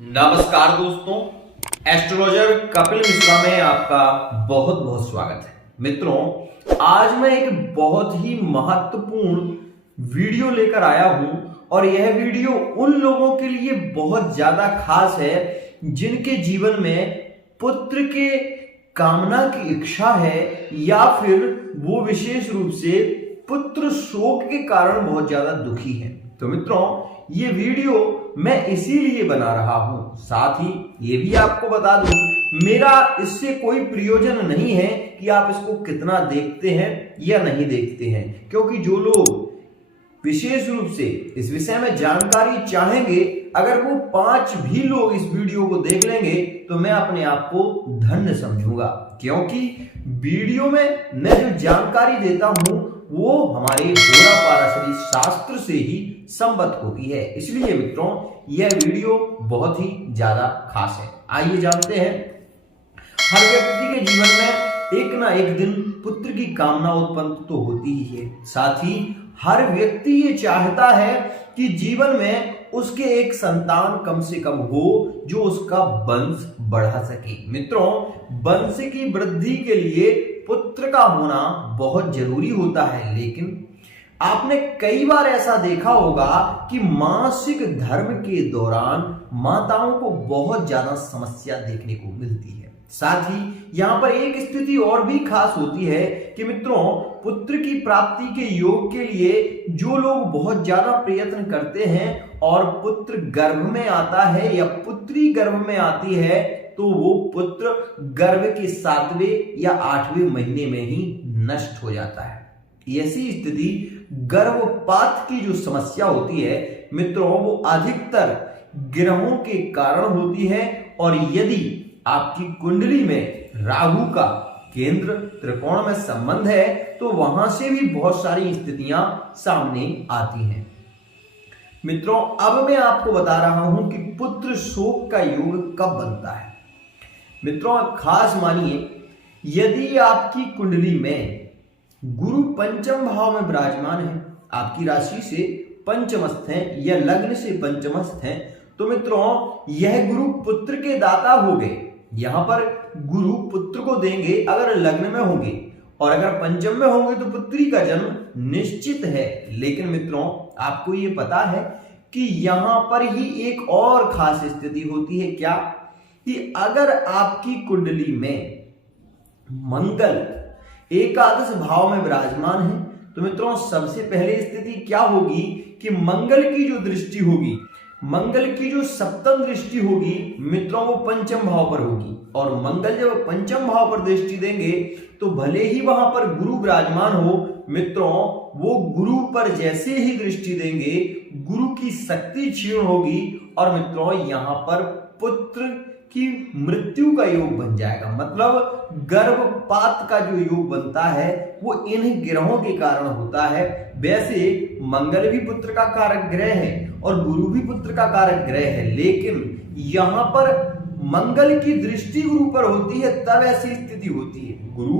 नमस्कार दोस्तों, एस्ट्रोलॉजर कपिल मिश्रा में आपका बहुत बहुत स्वागत है। मित्रों, आज मैं एक बहुत ही महत्वपूर्ण वीडियो लेकर आया हूं और यह वीडियो उन लोगों के लिए बहुत ज्यादा खास है जिनके जीवन में पुत्र के कामना की इच्छा है या फिर वो विशेष रूप से पुत्र शोक के कारण बहुत ज्यादा दुखी है। तो मित्रों, ये वीडियो मैं इसीलिए बना रहा हूं, साथ ही ये भी आपको बता दूं, मेरा इससे कोई प्रयोजन नहीं है कि आप इसको कितना देखते हैं या नहीं देखते हैं, क्योंकि जो लोग विशेष रूप से इस विषय में जानकारी चाहेंगे, अगर वो 5 भी लोग इस वीडियो को देख लेंगे तो मैं अपने आप को धन्य समझूंगा, क्योंकि वीडियो में मैं जो जानकारी देता हूं वो हमारे होरा पाराशरी शास्त्र से ही संबद्ध होती है। इसलिए मित्रों, यह वीडियो बहुत ही ज्यादा खास है। आइए जानते हैं। हर व्यक्ति के जीवन में एक ना एक दिन पुत्र की कामना उत्पन्न तो होती ही है। साथ ही हर व्यक्ति ये चाहता है कि जीवन में उसके एक संतान कम से कम हो जो उसका वंश बढ़ा सके। मित्रों, वंश की वृद्धि के लिए पुत्र का होना बहुत जरूरी होता है, लेकिन आपने कई बार ऐसा देखा होगा कि मासिक धर्म के दौरान माताओं को बहुत ज्यादा समस्या देखने को मिलती है। साथ ही यहां पर एक स्थिति और भी खास होती है कि मित्रों, पुत्र की प्राप्ति के योग के लिए जो लोग बहुत ज्यादा प्रयत्न करते हैं और पुत्र गर्भ में आता है या पुत्री गर्भ में आती है, तो वो पुत्र गर्भ के 7वें या 8वें महीने में ही नष्ट हो जाता है। ऐसी स्थिति गर्भपात की जो समस्या होती है मित्रों, वो अधिकतर ग्रहों के कारण होती है। और यदि आपकी कुंडली में राहु का केंद्र त्रिकोण में संबंध है तो वहां से भी बहुत सारी स्थितियां सामने आती हैं। मित्रों, अब मैं आपको बता रहा हूं कि पुत्र शोक का योग कब बनता है। मित्रों, खास मानिए, यदि आपकी कुंडली में गुरु पंचम भाव में विराजमान है, आपकी राशि से पंचमस्थ है या लग्न से पंचमस्थ है, तो मित्रों यह गुरु पुत्र के दाता हो गए। यहां पर गुरु पुत्र को देंगे अगर लग्न में होंगे, और अगर पंचम में होंगे तो पुत्री का जन्म निश्चित है। लेकिन मित्रों, आपको ये पता है कि यहां पर ही एक और खास स्थिति होती है। क्या कि अगर आपकी कुंडली में मंगल एकादश भाव में विराजमान है, तो मित्रों सबसे पहले स्थिति क्या होगी कि मंगल की जो दृष्टि होगी, मंगल की जो सप्तम दृष्टि होगी मित्रों, वो पंचम भाव पर होगी। और मंगल जब पंचम भाव पर दृष्टि देंगे तो भले ही वहां पर गुरु विराजमान हो, मित्रों वो गुरु पर जैसे ही दृष्टि देंगे गुरु की शक्ति क्षीण होगी और मित्रों यहां पर पुत्र की मृत्यु का योग बन जाएगा। मतलब गर्भपात का जो योग बनता है वो इन ग्रहों के कारण होता है। वैसे मंगल भी पुत्र का कारक ग्रह है और गुरु भी पुत्र का कारक ग्रह है, लेकिन यहां पर मंगल की दृष्टि गुरु पर होती है तब ऐसी स्थिति होती है। गुरु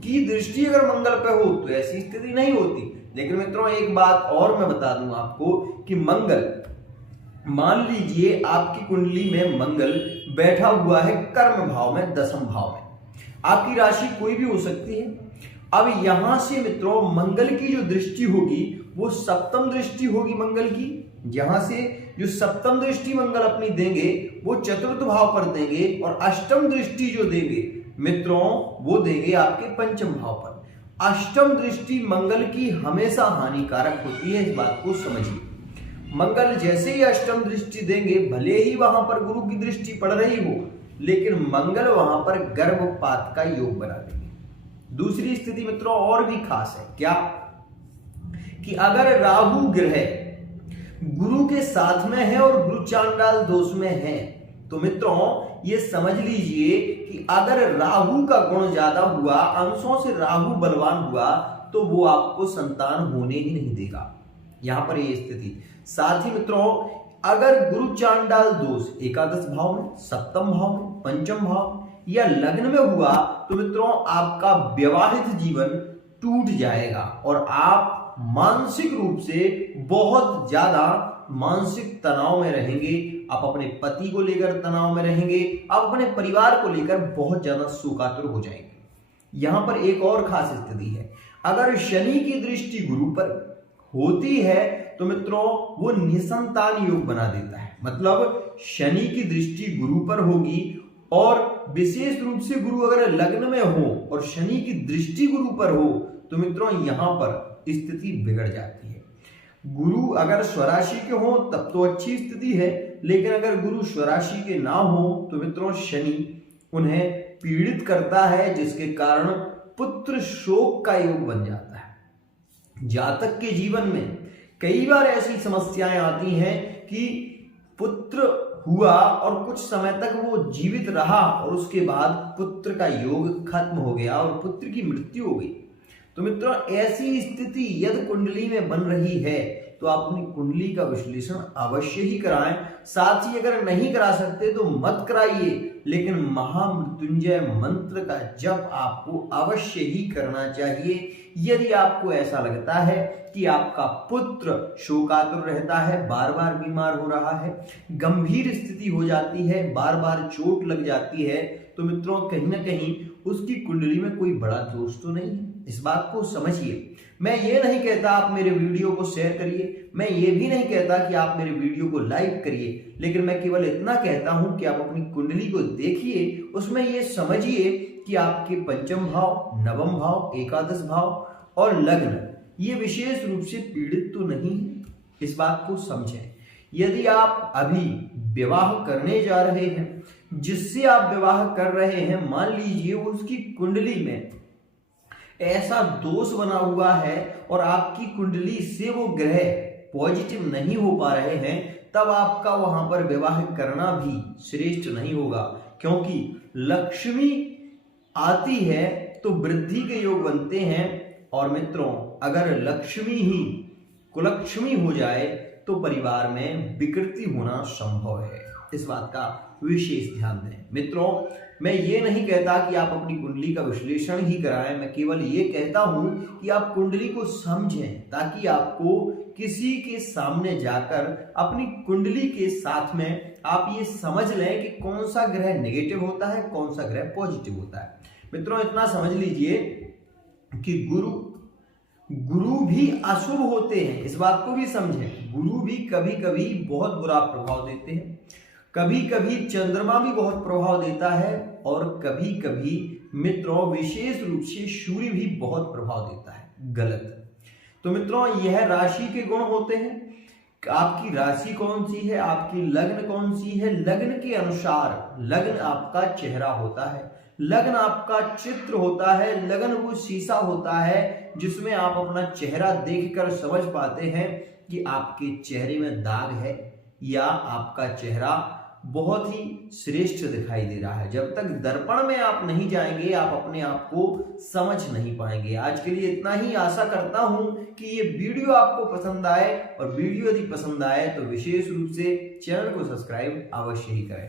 की दृष्टि अगर मंगल पे हो तो ऐसी स्थिति नहीं होती। लेकिन मित्रों, एक बात और मैं बता दूं आपको कि मंगल, मान लीजिए आपकी कुंडली में मंगल बैठा हुआ है कर्म भाव में, दसम भाव में, आपकी राशि कोई भी हो सकती है। अब यहां से मित्रों मंगल की जो दृष्टि होगी वो सप्तम दृष्टि होगी मंगल की। यहां से जो सप्तम दृष्टि मंगल अपनी देंगे वो चतुर्थ भाव पर देंगे, और अष्टम दृष्टि जो देंगे मित्रों वो देंगे आपके पंचम भाव पर। अष्टम दृष्टि मंगल की हमेशा हानिकारक होती है, इस बात को समझिए। मंगल जैसे ही अष्टम दृष्टि देंगे, भले ही वहां पर गुरु की दृष्टि पड़ रही हो, लेकिन मंगल वहां पर गर्भपात का योग बना देंगे। दूसरी स्थिति मित्रों और भी खास है। क्या कि अगर राहु ग्रह गुरु के साथ में है और गुरु चांडाल दोष में है, तो मित्रों ये समझ लीजिए कि अगर राहु का गुण ज्यादा हुआ, अंशों से राहु बलवान हुआ, तो वो आपको संतान होने ही नहीं देगा। यहां पर ये स्थिति। साथ ही मित्रों, अगर गुरु चांडाल दोष एकादश भाव में, सप्तम भाव में, पंचम भाव या लग्न में हुआ, तो मित्रों आपका विवाहित जीवन टूट जाएगा और आप मानसिक रूप से बहुत ज्यादा मानसिक तनाव में रहेंगे। आप अपने पति को लेकर तनाव में रहेंगे, आप अपने परिवार को लेकर बहुत ज्यादा शोकातुर हो जाएंगे। यहां पर एक और खास स्थिति है, अगर शनि की दृष्टि गुरु पर होती है तो मित्रों वो निसंतान योग बना देता है। मतलब शनि की दृष्टि गुरु पर होगी और विशेष रूप से गुरु अगर लग्न में हो और शनि की दृष्टि गुरु पर हो तो मित्रों यहां पर स्थिति बिगड़ जाती है। गुरु अगर स्वराशि के हो तब तो अच्छी स्थिति है, लेकिन अगर गुरु स्वराशि के ना हो तो मित्रों शनि उन्हें पीड़ित करता है, जिसके कारण पुत्र शोक का योग बन जाता है। जातक के जीवन में कई बार ऐसी समस्याएं आती हैं कि पुत्र हुआ और कुछ समय तक वो जीवित रहा और उसके बाद पुत्र का योग खत्म हो गया और पुत्र की मृत्यु हो गई। तो मित्रों ऐसी स्थिति यदि कुंडली में बन रही है तो आप अपनी कुंडली का विश्लेषण अवश्य ही कराएं। साथ ही अगर नहीं करा सकते तो मत कराइए, लेकिन महामृत्युंजय मंत्र का जप आपको अवश्य ही करना चाहिए। यदि आपको ऐसा लगता है कि आपका पुत्र शोकातुर रहता है, बार बार बीमार हो रहा है, गंभीर स्थिति हो जाती है, बार बार चोट लग जाती है, तो मित्रों कहीं ना कहीं उसकी कुंडली में कोई बड़ा दोष तो नहीं है। इस बात को समझिए। मैं ये नहीं कहता आप मेरे वीडियो को शेयर करिए, मैं ये भी नहीं कहता कि आप मेरे वीडियो को लाइक करिए, लेकिन मैं केवल इतना कहता हूं कि आप अपनी कुंडली को देखिए, उसमें ये समझिए कि आपके पंचम भाव, नवम भाव, एकादश भाव और लग्न ये विशेष रूप से पीड़ित तो नहीं है। इस बात को समझें। यदि आप अभी विवाह करने जा रहे हैं, जिससे आप विवाह कर रहे हैं, मान लीजिए उसकी कुंडली में ऐसा दोष बना हुआ है और आपकी कुंडली से वो ग्रह पॉजिटिव नहीं हो पा रहे हैं, तब आपका वहां पर विवाह करना भी श्रेष्ठ नहीं होगा, क्योंकि लक्ष्मी आती है तो वृद्धि के योग बनते हैं। और मित्रों अगर लक्ष्मी ही कुलक्ष्मी हो जाए तो परिवार में विकृति होना संभव है। इस बात का विशेष ध्यान दें। मित्रों मैं ये नहीं कहता कि आप अपनी कुंडली का विश्लेषण ही कराएं, मैं केवल ये कहता हूं कि आप कुंडली को समझें, ताकि आपको किसी के सामने जाकर अपनी कुंडली के साथ में आप ये समझ लें कि कौन सा ग्रह नेगेटिव होता है, कौन सा ग्रह पॉजिटिव होता है। मित्रों इतना समझ लीजिए कि गुरु भी अशुभ होते हैं, इस बात को भी समझें। गुरु भी कभी कभी बहुत बुरा प्रभाव देते हैं, कभी कभी चंद्रमा भी बहुत प्रभाव देता है और कभी कभी मित्रों विशेष रूप से सूर्य भी बहुत प्रभाव देता है गलत। तो मित्रों यह राशि के गुण होते हैं। आपकी राशि कौन सी है, आपकी लग्न कौन सी है, लग्न के अनुसार लग्न आपका चेहरा होता है, लग्न आपका चित्र होता है, लग्न वो शीशा होता है जिसमें आप अपना चेहरा देखकर समझ पाते हैं कि आपके चेहरे में दाग है या आपका चेहरा बहुत ही श्रेष्ठ दिखाई दे रहा है। जब तक दर्पण में आप नहीं जाएंगे आप अपने आप को समझ नहीं पाएंगे। आज के लिए इतना ही। आशा करता हूं कि ये वीडियो आपको पसंद आए, और वीडियो यदि पसंद आए तो विशेष रूप से चैनल को सब्सक्राइब अवश्य ही करें।